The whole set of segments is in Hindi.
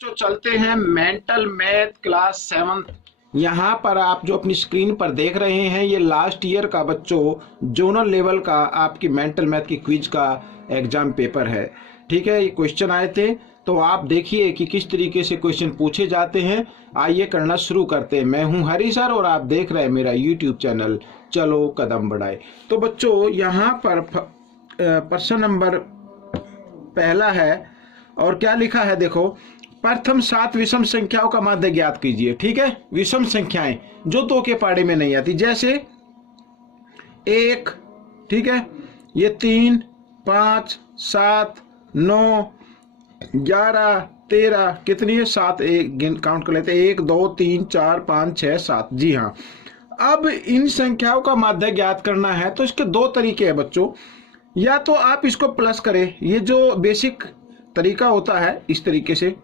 जो चलते हैं मेंटल मैथ क्लास 7। यहाँ पर आप जो अपनी स्क्रीन पर देख रहे हैं ये लास्ट ईयर का बच्चों जोनल लेवल का आपकी मेंटल मैथ की क्विज का एग्जाम पेपर है। ठीक है, ये क्वेश्चन आए थे तो आप देखिए कि किस तरीके से क्वेश्चन पूछे जाते हैं। आइए करना शुरू करते हैं। मैं हूं हरी सर और आप देख रहे हैं मेरा यूट्यूब चैनल चलो कदम बढ़ाए। तो बच्चों यहाँ पर प्रश्न नंबर पहला है और क्या लिखा है देखो, प्रथम 7 विषम संख्याओं का माध्य ज्ञात कीजिए। ठीक है, विषम संख्याएं जो दो के पाड़े में नहीं आती, जैसे 1, ठीक है, ये 3, 5, 7, 9, 11, 13, कितनी है 7, एक काउंट कर लेते हैं 1 2 3 4 5 6 7। जी हाँ, अब इन संख्याओं का माध्य ज्ञात करना है तो इसके दो तरीके हैं बच्चों। या तो आप इसको प्लस करें, ये जो बेसिक तरीका होता है इस तरीके से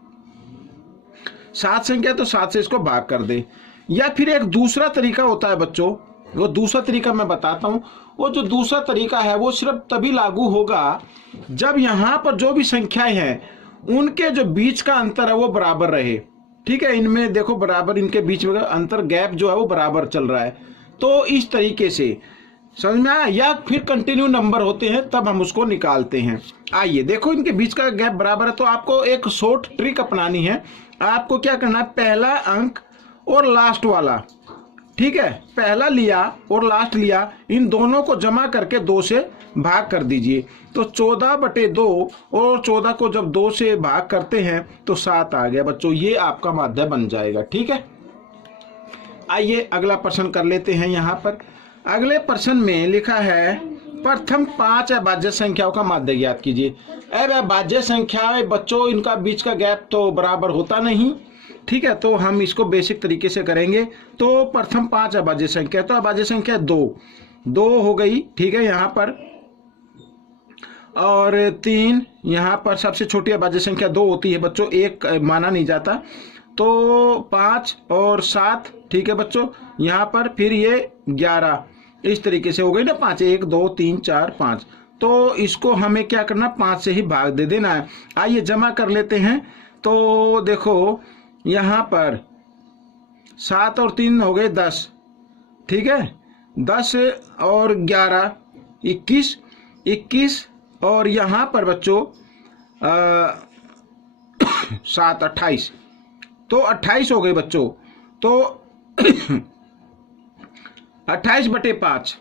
7 संख्या तो 7 से इसको भाग कर दे, या फिर एक दूसरा तरीका होता है बच्चों, वो दूसरा तरीका मैं बताता हूं। वो जो दूसरा तरीका है वो सिर्फ तभी लागू होगा जब यहां पर जो भी संख्याएं हैं उनके जो बीच का अंतर है वो बराबर रहे। ठीक है, इनमें देखो बराबर, इनके बीच में अंतर गैप जो है वो बराबर चल रहा है। तो इस तरीके से समझ में आया, या फिर कंटिन्यू नंबर होते हैं तब हम उसको निकालते हैं। आइए देखो, इनके बीच का गैप बराबर है तो आपको एक शॉर्ट ट्रिक अपनानी है। आपको क्या करना है, पहला अंक और लास्ट वाला, ठीक है, पहला लिया और लास्ट लिया, इन दोनों को जमा करके 2 से भाग कर दीजिए। तो 14/2 और 14 को जब 2 से भाग करते हैं तो 7 आ गया बच्चों, ये आपका माध्य बन जाएगा। ठीक है, आइए अगला प्रश्न कर लेते हैं। यहाँ पर अगले प्रश्न में लिखा है प्रथम 5 अभाज्य संख्याओं का माध्य ज्ञात कीजिए। अब अभाज्य संख्याएं बच्चों, इनका बीच का गैप तो बराबर होता नहीं। ठीक है, तो हम इसको बेसिक तरीके से करेंगे। तो प्रथम 5 अभाज्य संख्या, तो अभाज्य संख्या 2 हो गई। ठीक है, यहाँ पर और 3, यहाँ पर सबसे छोटी अभाज्य संख्या 2 होती है बच्चों, 1 माना नहीं जाता। तो 5 और 7, ठीक है बच्चों, यहाँ पर फिर ये 11, इस तरीके से हो गई ना 5, 1 2 3 4 5। तो इसको हमें क्या करना, 5 से ही भाग दे देना है। आइए जमा कर लेते हैं। तो देखो यहाँ पर 7 और 3 हो गए 10, ठीक है, 10 और 11 21, 21 और यहाँ पर बच्चों 7 28, तो 28 हो गए बच्चों। तो 28/5,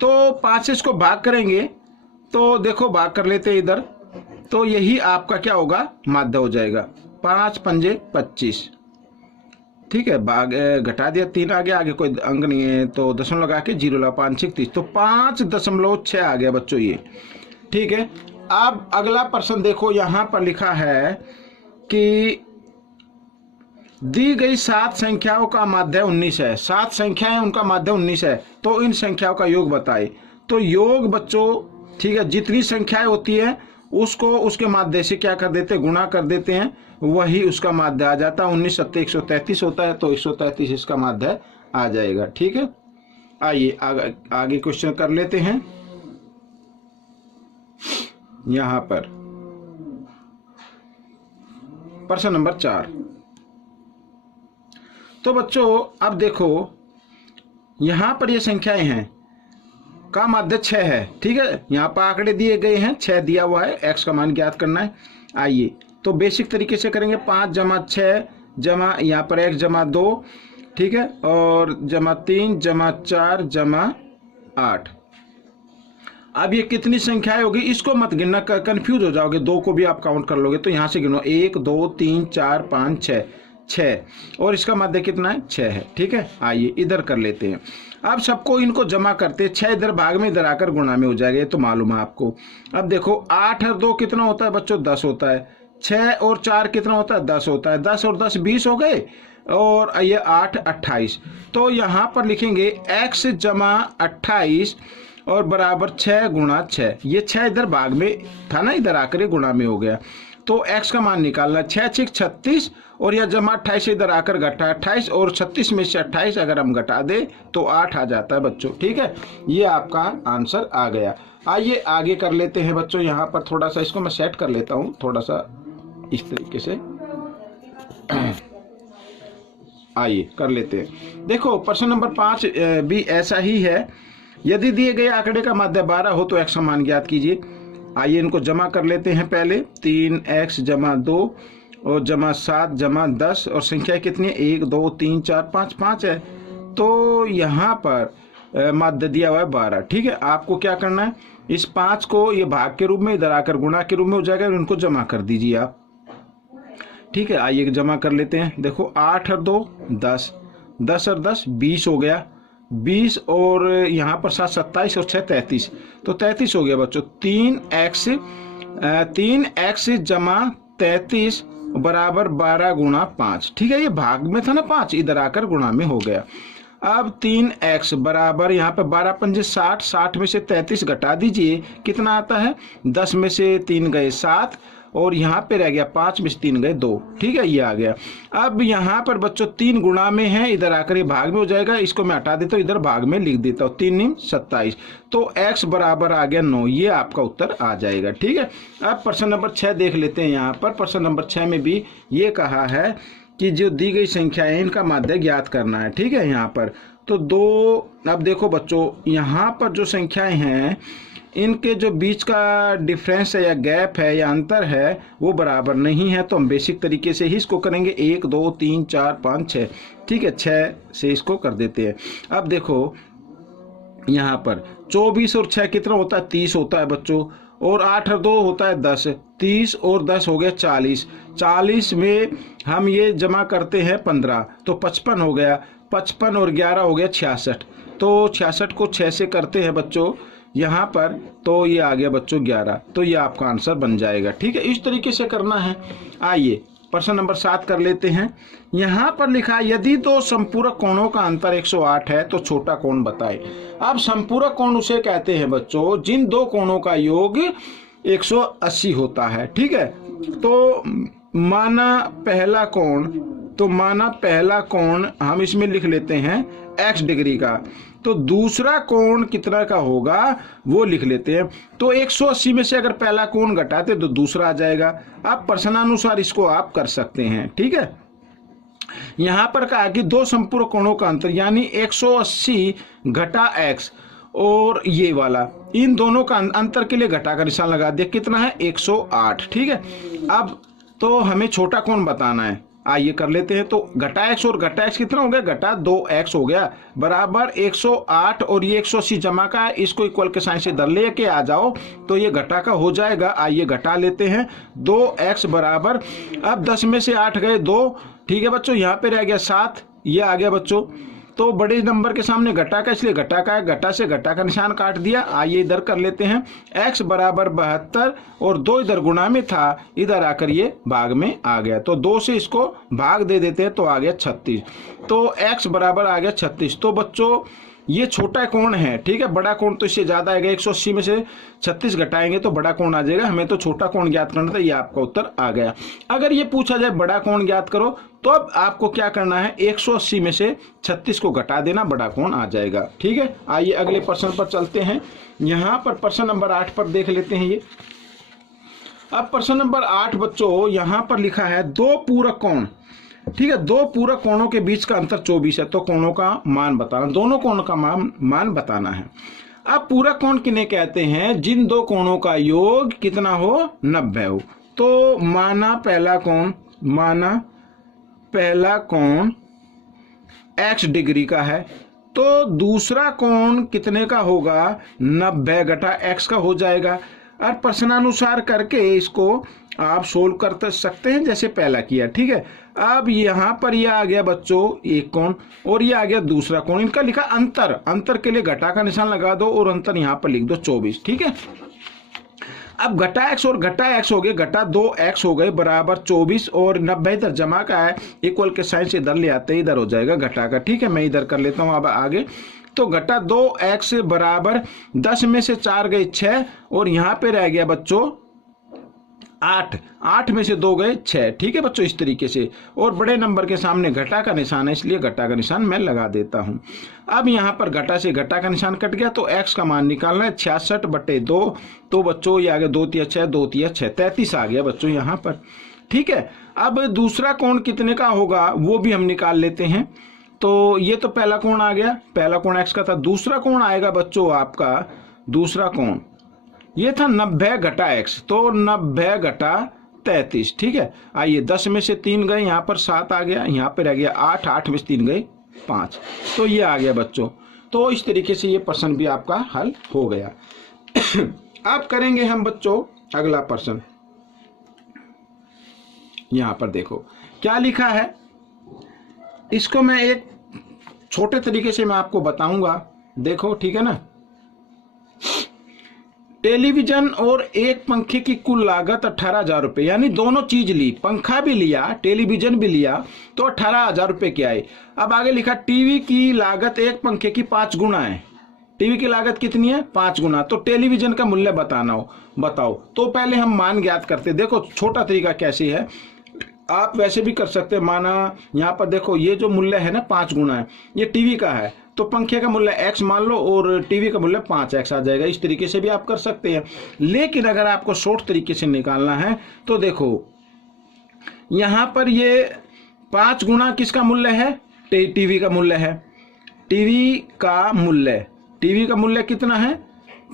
तो 5 से इसको भाग करेंगे तो देखो भाग कर लेते हैं इधर, तो यही आपका क्या होगा, माध्य हो जाएगा। 5 पंजे 25, ठीक है, भाग घटा दिया, 3 आ गया, आगे कोई अंक नहीं है तो दशमलव लगा के 0 लगा, 5 6 30, तो 5.6 आ गया बच्चों ये। ठीक है, अब अगला प्रश्न देखो, यहाँ पर लिखा है कि दी गई 7 संख्याओं का माध्य 19 है। 7 संख्याएं, उनका माध्य 19 है, तो इन संख्याओं का योग बताए। तो योग बच्चों, ठीक है, जितनी संख्याएं होती है उसको उसके माध्य से क्या कर देते हैं, गुणा कर देते हैं, वही उसका माध्य आ जाता है। 19 7 133 होता है, तो 133 इसका माध्य आ जाएगा। ठीक है, आइए आगे क्वेश्चन कर लेते हैं। यहां पर प्रश्न नंबर 4। तो बच्चों अब देखो यहां पर ये संख्याएं हैं का माध्य 6 है। ठीक है, यहाँ पर आंकड़े दिए गए हैं, 6 दिया हुआ है, x का मान ज्ञात करना है। आइए तो बेसिक तरीके से करेंगे, 5 जमा 6 जमा यहाँ पर x जमा 2, ठीक है, और जमा 3 जमा 4 जमा 8। अब ये कितनी संख्याएं होगी, इसको मत गिनना, कंफ्यूज हो जाओगे, 2 को भी आप काउंट कर लोगे। तो यहाँ से गिनो 1 2 3 4 5 6, और इसका माध्य कितना है, 6 है। ठीक है, आइए इधर कर लेते हैं। अब सबको इनको जमा करते हैं, 6 इधर भाग में, इधर आकर गुणा में हो जाएगा, ये तो मालूम है आपको। अब देखो 8 और 2 कितना होता है बच्चों, 10 होता है। 6 और 4 कितना होता है, 10 होता है। 10 और 10 20 हो गए, और ये 8 28। तो यहाँ पर लिखेंगे x जमा 28 और बराबर 6 गुणा 6। ये 6 इधर भाग में था ना, इधर आकर ये गुणा में हो गया। तो x का मान निकालना, 6 6 36, और यह जमा 28 इधर आकर घटा 28, और 36 में से 28 अगर हम घटा दे तो 8 आ जाता है बच्चों। ठीक है, ये आपका आंसर आ गया। आइए आगे कर लेते हैं बच्चों। यहाँ पर थोड़ा सा इसको मैं सेट कर लेता हूँ, थोड़ा सा इस तरीके से। आइए कर लेते हैं। देखो प्रश्न नंबर 5 भी ऐसा ही है। यदि दिए गए आंकड़े का माध्य 12 हो तो x का मान ज्ञात कीजिए। आइए इनको जमा कर लेते हैं। पहले 3x जमा 2 और जमा 7 जमा 10 और संख्या कितनी है 1 2 3 4 5 5 है। तो यहाँ पर माध्य दिया हुआ है 12। ठीक है, आपको क्या करना है, इस 5 को ये भाग के रूप में इधर आकर गुणा के रूप में हो जाएगा और इनको जमा कर दीजिए आप। ठीक है, आइए जमा कर लेते हैं। देखो 8 और 2 10, 10 और 10 20 हो गया, 20 और यहाँ पर 7 27 और 6 33, तो 33 हो गया बच्चों। 3x जमा 33 बराबर 12 गुणा 5। ठीक है, ये भाग में था ना 5, इधर आकर गुणा में हो गया। अब 3x बराबर यहाँ पे 12 पंजे 60, 60 में से 33 घटा दीजिए, कितना आता है 10 में से 3 गए 7 और यहाँ पे रह गया 5 में से 3 गए 2। ठीक है, ये आ गया। अब यहाँ पर बच्चों 3 गुणा में है, इधर आकर ये भाग में हो जाएगा, इसको मैं हटा देता हूँ, इधर भाग में लिख देता हूँ। 3 9 27, तो x बराबर आ गया 9। ये आपका उत्तर आ जाएगा। ठीक है, अब प्रश्न नंबर 6 देख लेते हैं। यहाँ पर प्रश्न नंबर 6 में भी ये कहा है कि जो दी गई संख्याएं इनका माध्य ज्ञात करना है। ठीक है, यहाँ पर तो 2, अब देखो बच्चों यहाँ पर जो संख्याएं हैं इनके जो बीच का डिफरेंस है या गैप है या अंतर है वो बराबर नहीं है, तो हम बेसिक तरीके से ही इसको करेंगे। 1 2 3 4 5 6। ठीक है, 6 से इसको कर देते हैं। अब देखो यहाँ पर 24 और 6 कितना होता है 30 होता है बच्चों, और 8 और 2 होता है 10, 30 और 10 हो गया 40, 40 में हम ये जमा करते हैं 15 तो 55 हो गया, 55 और 11 हो गया 66, तो 66 को 6 से करते हैं बच्चों यहाँ पर, तो ये आ गया बच्चों 11, तो ये आपका आंसर बन जाएगा। ठीक है, इस तरीके से करना है। आइए प्रश्न नंबर 7 कर लेते हैं। यहाँ पर लिखा है यदि दो संपूरक कोणों का अंतर 108 है तो छोटा कोण बताए। अब संपूरक कोण उसे कहते हैं बच्चों जिन दो कोणों का योग 180 होता है। ठीक है, तो माना पहला कोण हम इसमें लिख लेते हैं x डिग्री का, तो दूसरा कोण कितना का होगा वो लिख लेते हैं। तो 180 में से अगर पहला कोण घटाते तो दूसरा आ जाएगा। आप प्रश्नानुसार इसको आप कर सकते हैं। ठीक है, यहां पर कहा कि दो संपूरक कोणों का अंतर यानी 180 घटा x और ये वाला, इन दोनों का अंतर के लिए घटा का निशान लगा दिया, कितना है 108। ठीक है, अब तो हमें छोटा कोण बताना है। आइए कर लेते हैं। तो घटा x और घटा x कितना हो गया, घटा 2x हो गया बराबर 108 और ये 180 जमा का है, इसको इक्वल के साइन से इधर लेके आ जाओ तो ये घटा का हो जाएगा। आइए घटा लेते हैं। 2x बराबर, अब 10 में से 8 गए 2। ठीक है बच्चों, यहाँ पे रह गया 7, ये आ गया बच्चों। तो बड़े नंबर के सामने घटा का, इसलिए घटा का है, घटा से घटा का निशान काट दिया। आइए इधर कर लेते हैं। x बराबर 72 और 2 इधर गुणा में था, इधर आकर ये भाग में आ गया, तो 2 से इसको भाग दे देते हैं तो आ गया 36। तो x बराबर आ गया 36। तो बच्चों ये छोटा कोण है। ठीक है, बड़ा कोण तो इससे ज्यादा आएगा, 180 में से 36 घटाएंगे तो बड़ा कोण आ जाएगा। हमें तो छोटा कोण ज्ञात करना था, ये आपका उत्तर आ गया। अगर ये पूछा जाए बड़ा कोण ज्ञात करो तो अब आपको क्या करना है, 180 में से 36 को घटा देना, बड़ा कोण आ जाएगा। ठीक है, आइए अगले प्रश्न पर चलते हैं। यहाँ पर प्रश्न नंबर 8 पर देख लेते हैं ये। अब प्रश्न नंबर 8 बच्चों यहाँ पर लिखा है दो पूरक कोण। ठीक है, दो पूरक कोणों के बीच का अंतर 24 है, तो कोणों का मान बताना, दोनों कोणों का मान बताना है। अब पूरक कोण किन्हें कहते हैं, जिन दो कोणों का योग कितना हो 90 हो। तो माना पहला कोण x डिग्री का है, तो दूसरा कोण कितने का होगा 90 घटा x का हो जाएगा। और प्रश्नानुसार करके इसको आप सोल्व कर सकते हैं जैसे पहला किया। ठीक है, अब यहाँ पर यह आ गया बच्चों एक कोण और ये आ गया दूसरा कोण, इनका लिखा अंतर के लिए घटा का निशान लगा दो और अंतर यहाँ पर लिख दो 24। ठीक है, अब घटा x और घटा x हो गए, घटा 2x हो गए बराबर 24 और 90 इधर जमा का है, इक्वल के साइन से इधर ले आते हैं, इधर हो जाएगा घटा का। ठीक है, मैं इधर कर लेता हूँ अब आगे। तो घटा 2x बराबर 10 में से 4 गए 6 और यहाँ पे रह गया बच्चों 8 में से 2 गए 6। ठीक है बच्चों, इस तरीके से, और बड़े नंबर के सामने घटा का निशान है इसलिए घटा का निशान मैं लगा देता हूं। अब यहाँ पर घटा से घटा का निशान कट गया तो x का मान निकालना है 66/2। तो बच्चों ये आ गया 2 3 6 2 3 6 33 आ गया बच्चों यहाँ पर। ठीक है। अब दूसरा कोण कितने का होगा वो भी हम निकाल लेते हैं। तो ये तो पहला कोण आ गया, पहला कोण x का था। दूसरा कोण आएगा बच्चों आपका, दूसरा कोण ये था 90 घटा x, तो 90 घटा 33, ठीक है। आइए 10 में से 3 गए, यहाँ पर 7 आ गया, यहाँ पे रह गया 8, 8 में से 3 गए 5, तो ये आ गया बच्चों। तो इस तरीके से ये प्रश्न भी आपका हल हो गया। अब करेंगे हम बच्चों अगला प्रश्न। यहाँ पर देखो क्या लिखा है, इसको मैं एक छोटे तरीके से मैं आपको बताऊंगा, देखो ठीक है ना। टेलीविजन और एक पंखे की कुल लागत 18,000 रुपये, यानी दोनों चीज ली, पंखा भी लिया टेलीविजन भी लिया, तो 18,000 रुपये की आई। अब आगे लिखा टीवी की लागत एक पंखे की 5 गुना है। टीवी की लागत कितनी है? 5 गुना। तो टेलीविजन का मूल्य बताना हो, बताओ। तो पहले हम मान ज्ञात करते। देखो छोटा तरीका कैसे है, आप वैसे भी कर सकते हैं। माना यहाँ पर देखो ये जो मूल्य है ना 5 गुना है, ये टीवी का है, तो पंखे का मूल्य x मान लो और टीवी का मूल्य 5x आ जाएगा। इस तरीके से भी आप कर सकते हैं। लेकिन अगर आपको शॉर्ट तरीके से निकालना है तो देखो यहाँ पर ये 5 गुना किसका मूल्य है? टीवी का मूल्य है। टीवी का मूल्य कितना है?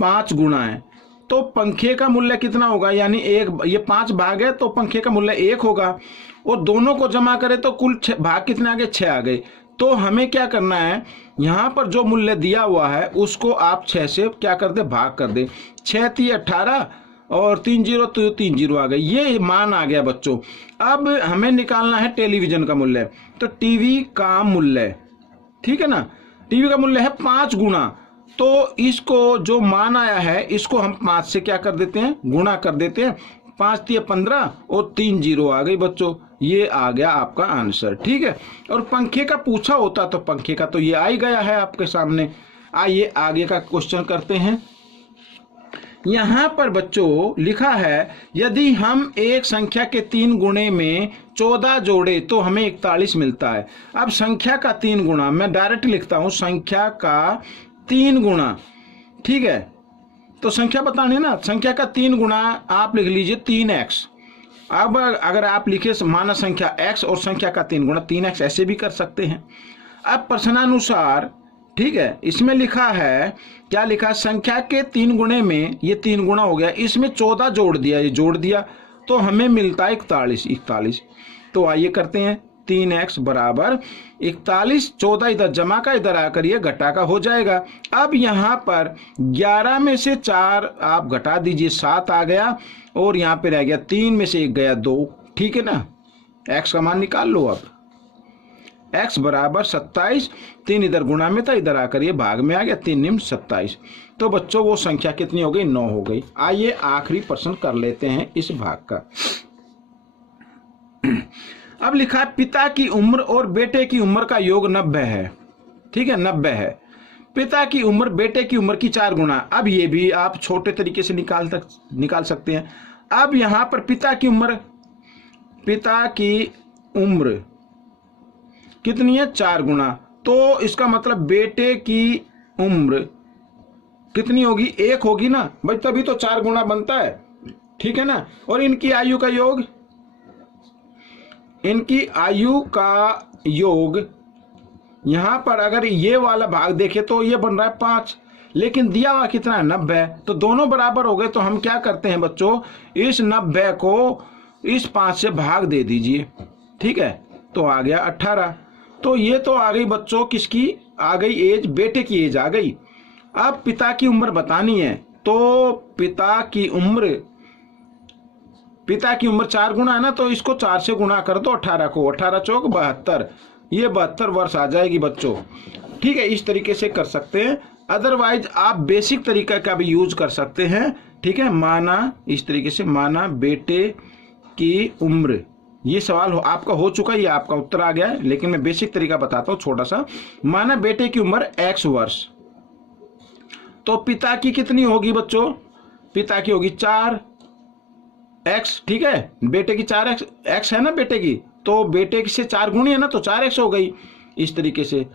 5 गुना है। तो पंखे का मूल्य कितना होगा? यानी ये 5 भाग है तो पंखे का मूल्य 1 होगा, और दोनों को जमा करें तो कुल भाग कितने आ गए? 6 आ गए। तो हमें क्या करना है, यहाँ पर जो मूल्य दिया हुआ है उसको आप 6 से क्या कर दे? भाग कर दे। 6 × 3 = 18 और 3 0 तो 3 0 आ गए, ये मान आ गया बच्चों। अब हमें निकालना है टेलीविजन का मूल्य। तो टीवी का मूल्य, ठीक है ना, टीवी का मूल्य है 5 गुना। तो इसको जो मान आया है इसको हम 5 से क्या कर देते हैं? गुणा कर देते हैं। 5 × 3 = 15 और 3 0 आ गई बच्चों, ये आ गया आपका आंसर, ठीक है। और पंखे का पूछा होता तो पंखे का तो ये आ ही गया है आपके सामने। आइए आगे का क्वेश्चन करते हैं। यहाँ पर बच्चों लिखा है, यदि हम एक संख्या के 3 गुणे में 14 जोड़े तो हमें 41 मिलता है। अब संख्या का 3 गुणा, मैं डायरेक्ट लिखता हूं, संख्या का 3 गुणा, ठीक है। तो संख्या बतानी है ना, संख्या का 3 गुणा आप लिख लीजिए 3x। अब अगर आप लिखे माना संख्या x और संख्या का 3 गुणा 3x, ऐसे भी कर सकते हैं। अब प्रश्नानुसार, ठीक है, इसमें लिखा है, क्या लिखा? संख्या के 3 गुणे में, ये 3 गुणा हो गया, इसमें 14 जोड़ दिया, ये जोड़ दिया, तो हमें मिलता है 41। तो आइए करते हैं। 3x बराबर 41, 14 इधर जमा का, इधर आकर ये घटा का हो जाएगा। अब यहाँ पर 11 में से 4 आप घटा दीजिए, 7 आ गया, और यहाँ पे रह गया 3 में से 1 गया 2, ठीक है ना। x का मान निकाल लो। अब x बराबर 27, 3 इधर गुणा में था, इधर आकर ये भाग में आ गया, 3 निम्न 27। तो बच्चों वो संख्या कितनी हो गई? 9 हो गई। आइए आखिरी प्रश्न कर लेते हैं इस भाग का। अब लिखा है, पिता की उम्र और बेटे की उम्र का योग 90 है, ठीक है, 90 है। पिता की उम्र बेटे की उम्र की 4 गुना। अब ये भी आप छोटे तरीके से निकाल सकते हैं। अब यहाँ पर पिता की उम्र कितनी है? 4 गुना। तो इसका मतलब बेटे की उम्र कितनी होगी? 1 होगी ना भाई, तभी तो 4 गुना बनता है, ठीक है ना। और इनकी आयु का योग, यहां पर अगर ये वाला भाग देखे तो ये बन रहा है 5, लेकिन दिया हुआ कितना है? 90। तो दोनों बराबर हो गए। तो हम क्या करते हैं बच्चों, इस 90 को इस 5 से भाग दे दीजिए, ठीक है। तो आ गया 18। तो ये तो आ गई बच्चों, किसकी आ गई एज? बेटे की एज आ गई। अब पिता की उम्र बतानी है, तो पिता की उम्र 4 गुना है ना, तो इसको 4 से गुणा कर दो 18 को, 18 चौक 72, ये 72 वर्ष आ जाएगी बच्चों, ठीक है। इस तरीके से कर सकते हैं। अदरवाइज आप बेसिक तरीका का भी यूज कर सकते हैं, ठीक है। माना इस तरीके से, माना बेटे की उम्र, ये सवाल आपका हो चुका है, ये आपका उत्तर आ गया है, लेकिन मैं बेसिक तरीका बताता हूं छोटा सा। माना बेटे की उम्र x वर्ष, तो पिता की कितनी होगी बच्चों? पिता की होगी 4x, ठीक है। बेटे की 4x है ना बेटे की, तो बेटे से 4 गुणी है ना, तो 4x हो गई। इस तरीके से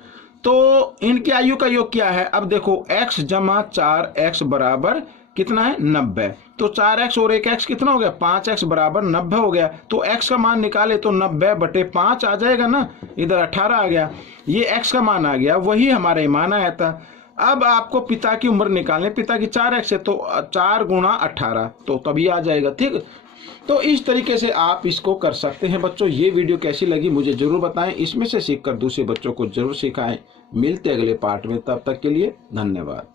तो इनकी आयु का योग क्या है? अब देखो x + 4x बराबर कितना है 90। तो 4x और 1x कितना हो गया 5x बराबर 90 हो गया। तो x का मान निकाले तो 90/5 आ जाएगा ना, इधर 18 आ गया, ये x का मान आ गया, वही हमारा ईमान आया था। अब आपको पिता की उम्र निकालने, पिता की 4x है तो 4 × 18 तो तभी आ जाएगा। ठीक, तो इस तरीके से आप इसको कर सकते हैं बच्चों। ये वीडियो कैसी लगी मुझे जरूर बताएं, इसमें से सीखकर दूसरे बच्चों को जरूर सिखाएं। मिलते अगले पार्ट में, तब तक के लिए धन्यवाद।